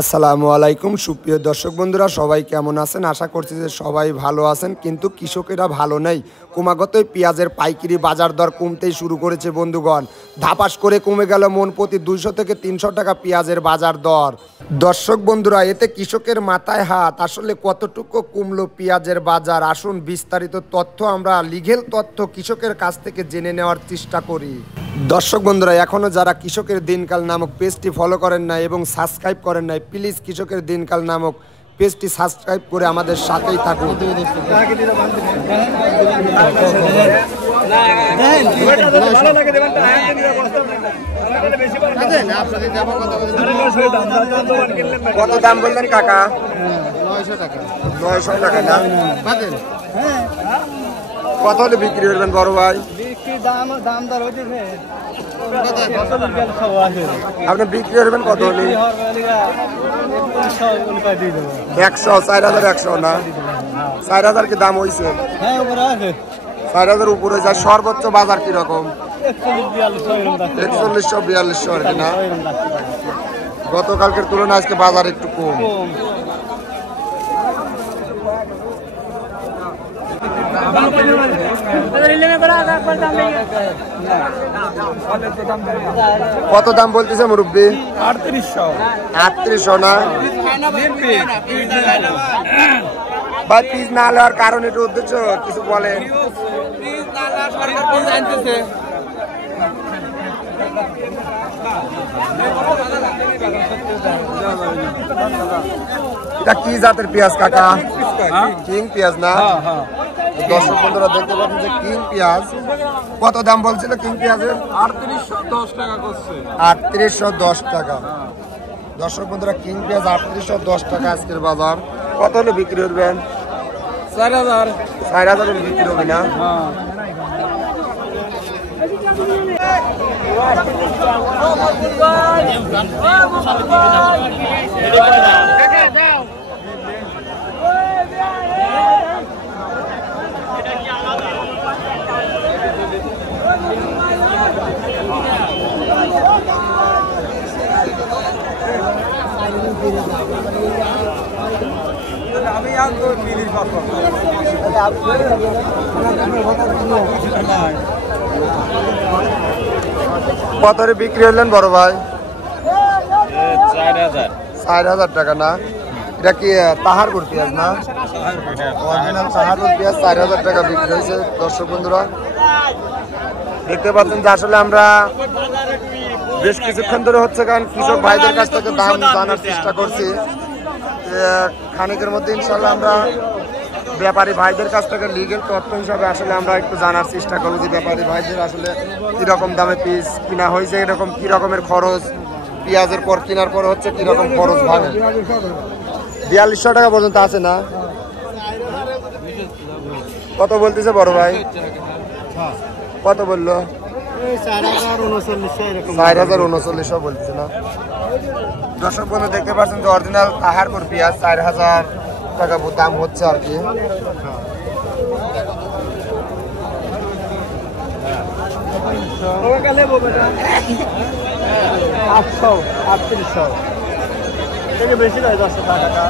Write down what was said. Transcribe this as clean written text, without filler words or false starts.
আসসালামু আলাইকুম সুপ্রিয় দর্শক বন্ধুরা, সবাই কেমন আছেন? আশা করছি যে সবাই ভালো আছেন, কিন্তু কৃষকেরা ভালো নেই। ক্রমাগতই পেঁয়াজের পাইকারি বাজার দর কমতেই শুরু করেছে বন্ধুগণ। ধাপাস করে কমে গেল মন প্রতি 200 থেকে 300 টাকা পেঁয়াজের বাজার দর। দর্শক বন্ধুরা, এতে কৃষকের মাথায় হাত। আসলে কতটুকু কমলো পেঁয়াজের বাজার? আসুন বিস্তারিত তথ্য আমরা লিগেল তথ্য কৃষকের কাছ থেকে জেনে নেওয়ার চেষ্টা করি। দর্শক বন্ধুরা, এখনও যারা কৃষকের দিনকাল নামক পেজটি ফলো করেন নাই এবং সাবস্ক্রাইব করেন নাই, প্লিজ কৃষকের দিনকাল নামক পেজটি সাবস্ক্রাইব করে আমাদের সাথেই থাকুন। কত দাম বললেন কাকা? 900 টাকা। 900 টাকা না? কত হলে বিক্রি করবেন বড় ভাই? আপনি বিক্রি করবেন কত হলে? 100, 4100 না? 4000 কি দাম হয়েছে? 4000 উপরে যায়। সর্বোচ্চ বাজার কিরকম? 4100-4200 আর কি না? গতকালকের তুলনায় আজকে বাজার একটু কম। কত দাম বলতেছে মুরব্বী? 3800 না? ভাই পিস না হওয়ার কারণ একটু উদ্দেশ্য কিছু বলেন। এটা কি জাতের পেঁয়াজ কাকা? কিং পেঁয়াজ না? দর্শক বন্ধুরা দেখতে পাচ্ছেন যে কিং পেঁয়াজ। কত দাম বলছিল কিং পেঁয়াজের? 3810 টাকা। দর্শক বন্ধুরা, কিং পেঁয়াজ 3810 টাকা আজকের বাজার। কত হলে বিক্রি করবেন? 4000 হলে বিক্রি হবে না? কত বিক্রি হলেন বড় ভাই? 4000 টাকা না? এটা কি তাহারপুর পেঁয়াজ না? অরিজিনাল তাহারপুর পেঁয়াজ 4000 টাকা বিক্রি হয়েছে। দর্শক বন্ধুরা দেখতে পাচ্ছেন যে আসলে আমরা বেশ কিছুক্ষণ ধরে হচ্ছে কারণ কৃষক ভাইদের কাছ থেকে দাম জানার চেষ্টা করছি। খানিকের মধ্যে ইনশাল্লাহ আমরা ব্যাপারী ভাইদের কাছ থেকে লিগেল তথ্য হিসাবে আসলে আমরা একটু জানার চেষ্টা করবো যে ব্যাপারী ভাইদের আসলে কিরকম দামে পিস কিনা হয়েছে, এরকম কি রকমের খরচ, পেঁয়াজের পর কেনার পর হচ্ছে কিরকম খরচ ভাঙে। 4200 টাকা পর্যন্ত আছে না? কত বলতেছে বড় ভাই? কত বললো? 4039 বলতেছে না? দর্শক বন্ধু দেখতে পাচ্ছেন যে অরিজিনাল তাহারপুর পেঁয়াজ 4000 টাকা দাম হচ্ছে আর কি। বেশি নয় 10 টাকা।